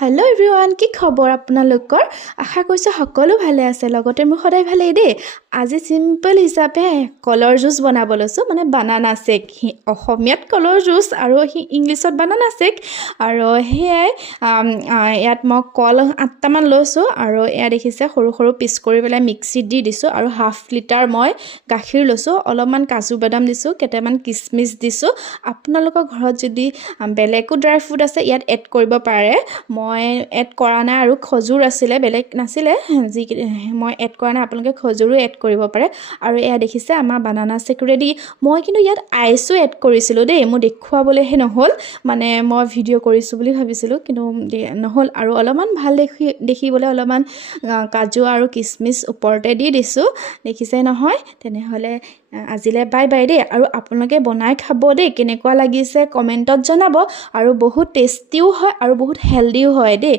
Hello' everyone, কি খবৰ আপোনালোকৰ? আশা কৰিছোঁ সকলো ভালে আছে, লগতে মোৰ সদায় ভালেই দেই। আজি চিম্পল হিচাপে কলৰ জুচ বনাব লৈছোঁ, মানে বানানা শ্বেক। অসমীয়াত কলৰ জুচ আৰু ইংলিছত বানানা শ্বেক। আৰু সেয়াই ইয়াত মই কল 8টামান লৈছোঁ আৰু এয়া দেখিছে সৰু সৰু পিচ কৰি পেলাই মিক্সিত দি দিছোঁ। আৰু হাফ লিটাৰ মই গাখীৰ লৈছোঁ, অলপমান কাজু বাদাম দিছোঁ, কেইটামান কিচমিচ দিছোঁ। আপোনালোকৰ ঘৰত যদি বেলেগো ড্ৰাই ফ্ৰুট আছে ইয়াত এড কৰিব পাৰে। মই এড কৰা নাই আৰু খজুৰ আছিলে, বেলেগ নাছিলে, মই এড কৰা নাই, আপোনালোকে খজুৰো এড কৰিব পাৰে। আৰু এয়া দেখিছে আমাৰ বানানা শ্বেক ৰেডি। মই কিন্তু ইয়াত আইচো এড কৰিছিলোঁ দেই, মোৰ দেখুৱাবলৈহে নহ'ল, মানে মই ভিডিঅ' কৰিছোঁ বুলি ভাবিছিলোঁ, কিন্তু নহ'ল। আৰু অলপমান ভাল দেখিবলৈ অলপমান কাজু আৰু কিচমিচ ওপৰতে দি দিছোঁ, দেখিছে নহয়। তেনেহ'লে আজিলৈ বাই বাই দেই। আৰু আপোনালোকে বনাই খাব দেই, কেনেকুৱা লাগিছে কমেণ্টত জনাব। আৰু বহুত টেষ্টিও হয় আৰু বহুত হেল্ডিও হয় দেই।